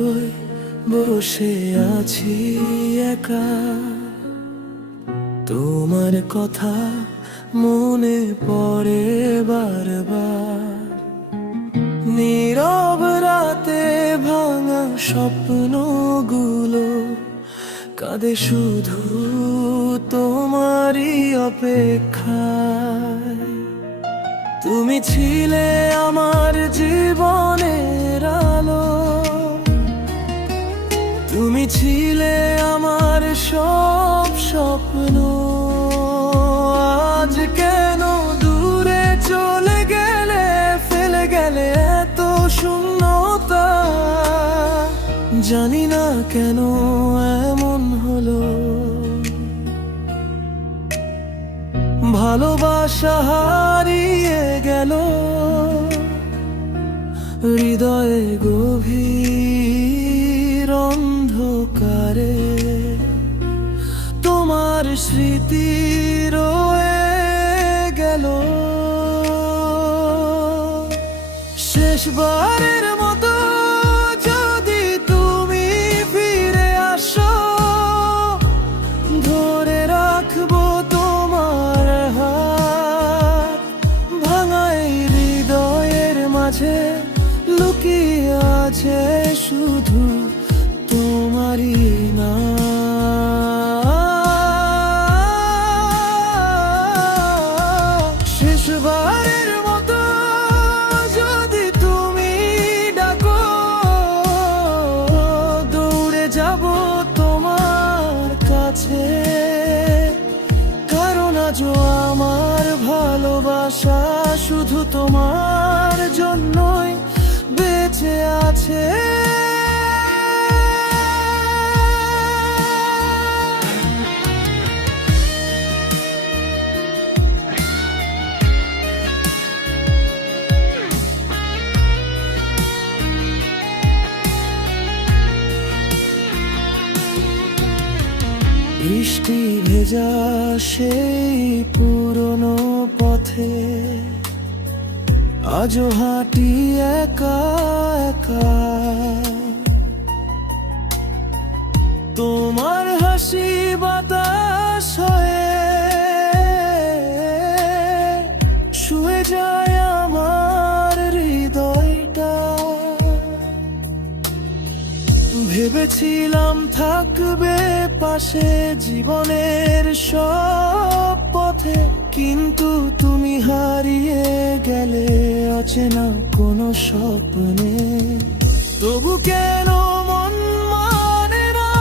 আলোয় বসে আছি একা, তোমার কথা মনে পড়ে বারবার। নীরব রাতে ভাঙা স্বপ্নগুলো কাঁদে শুধু তোমারই অপেক্ষায়। তুমি ছিলে আমার জীবনের আলো, তুমি ছিলে আমার সব স্বপ্ন। আজ কেন দূরে চলে গেলে, ফেলে গেলে এত শূন্যতা। জানি না কেন এমন হলো, ভালোবাসা হারিয়ে গেল হৃদয়ে গভীর অন্ধকারে। তোমার স্মৃতি রয়ে গেল। শেষবারের মতো যদি তুমি ফিরে আসো, ধরে রাখবো তোমার হাত। ভাঙা এই হৃদয়ের মাঝে লুকিয়ে আছে শুধু তোমারই নাম। শেষবারের মতো যদি তুমি ডাকো, দৌড়ে যাব তোমার কাছে। কারণ আজও আমার ভালোবাসা শুধু তোমার জন্যই বেঁচে আছে। বৃষ্টি ভেজা সেই পুরনো পথে আজও হাঁটি একা একা। তোমার হাসি বাতাস হয়ে শুয়ে যায় আমার হৃদয়টা। ভেবেছিলাম থাকবে পাশে জীবনের সব পথে, কিন্তু তুমি হারিয়ে গেলে অচেনা কোনো স্বপ্নে। তবু কেন মন মানে না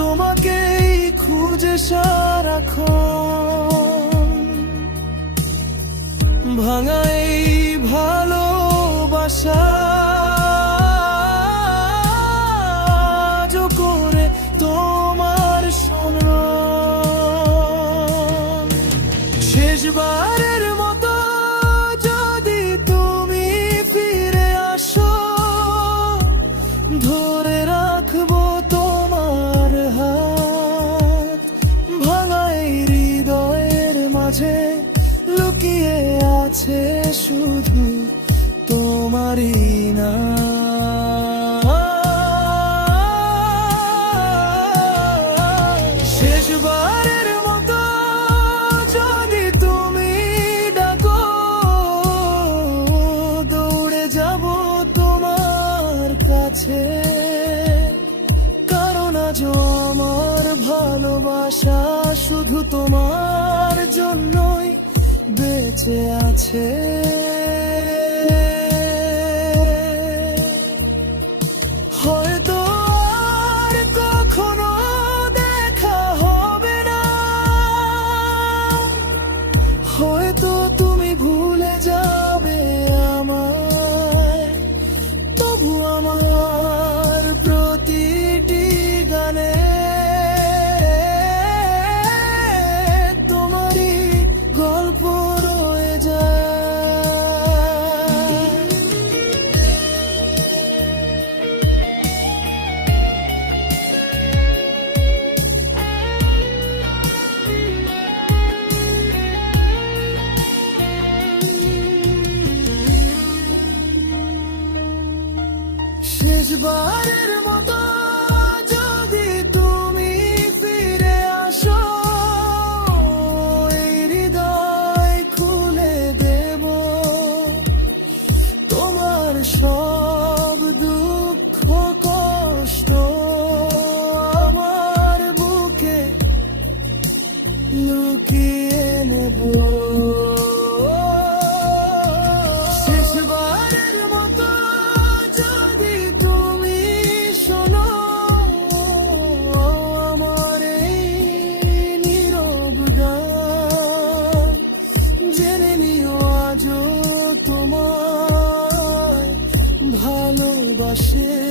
তোমাকেই খুঁজে সারাক্ষণ। ভাঙা এই ভালোবাসা করে তোমার স্মরণ। শেষবারের মতো যদি তুমি ফিরে আসো, ধরে রাখবো তোমার হাত। ভাঙা এই হৃদয়ের মাঝে লুকিয়ে আছে শুধু তোমারই নাম। শেষবারের মতো যদি তুমি ডাকো, দৌড়ে যাব তোমার কাছে। কারণ আজও আমার ভালোবাসা শুধু তোমার জন্যই বেঁচে আছে। হয়তো আর কখনো দেখা হবে না, হয়তো তুমি ভুলে যাবে আমায়। তবু আমার প্রতিটি গানে তোমারই গল্প রয়ে যায়। শেষবারের মতো যদি তুমি ফিরে আসো, এই হৃদয় খুলে দেব তোমার সব দুঃখ কষ্ট আমার বুকে লুকিয়ে নেব। শেষবারের মতো যদি তুমি শোনো আমার এই নীরব গান, জেনে নিও আজও তোমায় ভালোবাসে